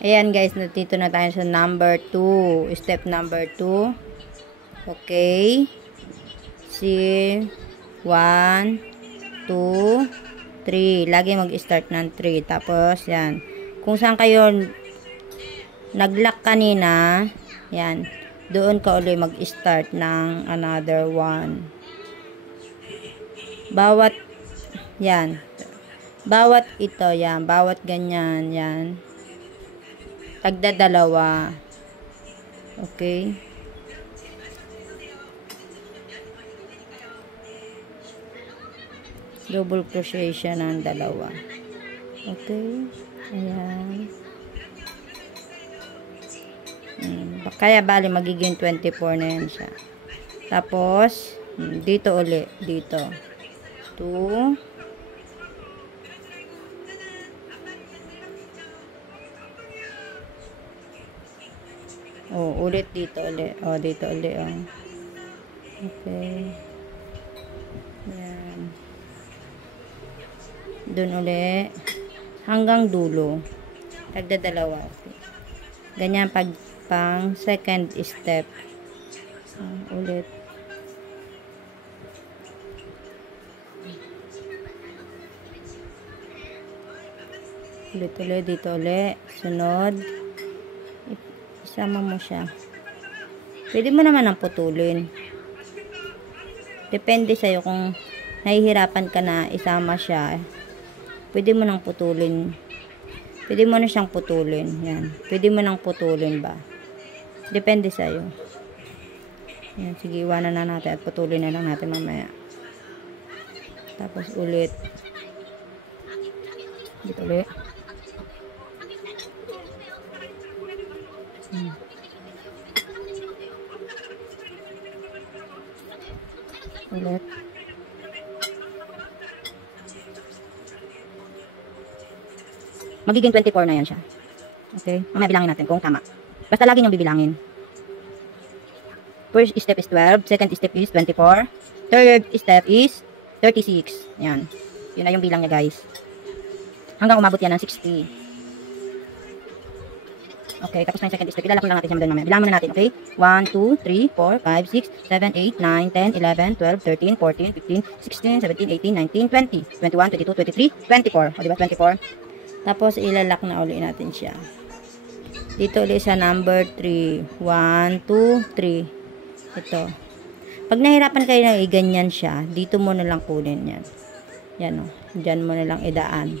Ayan guys, dito na tayo sa number 2. Step number 2. Okay. See. 1, 2, 3. Lagi mag-start ng 3. Tapos, yan. Kung saan kayo nag-lock kanina, yan. Doon ka ulit mag-start ng another 1. Bawat, yan. Bawat ito, yan. Bawat ganyan, yan. Tagda dalawa. Okay. Double crochet siya ng dalawa. Okay. Ayan. Kaya bali magiging 24 na yan siya. Tapos, dito uli. Dito. 2. Oh, ulit dito ulit. Oh, dito ulit. Oh. Okay. Yan. Doon ulit. Hanggang dulo. Tagda dalawa. Okay. Ganyan pang second step. Ulit. Ulit ulit. Dito ulit. Sunod. Isama mo siya. Pwede mo naman ang putulin. Depende sa'yo kung nahihirapan ka na isama siya. Pwede mo nang putulin. Pwede mo na siyang putulin. Yan. Pwede mo nang putulin ba? Depende sa'yo. Yan. Sige, iwanan na natin at putulin na lang natin mamaya. Tapos ulit. Dito ulit. Ulit. Magiging 24 na yan siya. Okay? Mamaya bilangin natin kung tama. Basta lagi niyong bibilangin. First step is 12. Second step is 24. Third step is 36. Yan. Yun na yung bilang niya guys. Hanggang umabot yan ng 60. Okay, tapos na yung second step. Ilalak lang natin siya doon mamaya. Bilang muna natin, okay? 1, 2, 3, 4, 5, 6, 7, 8, 9, 10, 11, 12, 13, 14, 15, 16, 17, 18, 19, 20, 21, 22, 23, 24. O diba, 24? Tapos ilalak na uli natin siya. Dito ulit sa number 3. 1, 2, 3. Ito. Pag nahirapan kayo na iganyan siya, dito mo na lang kunin yan. Yan o. Diyan mo na lang idaan.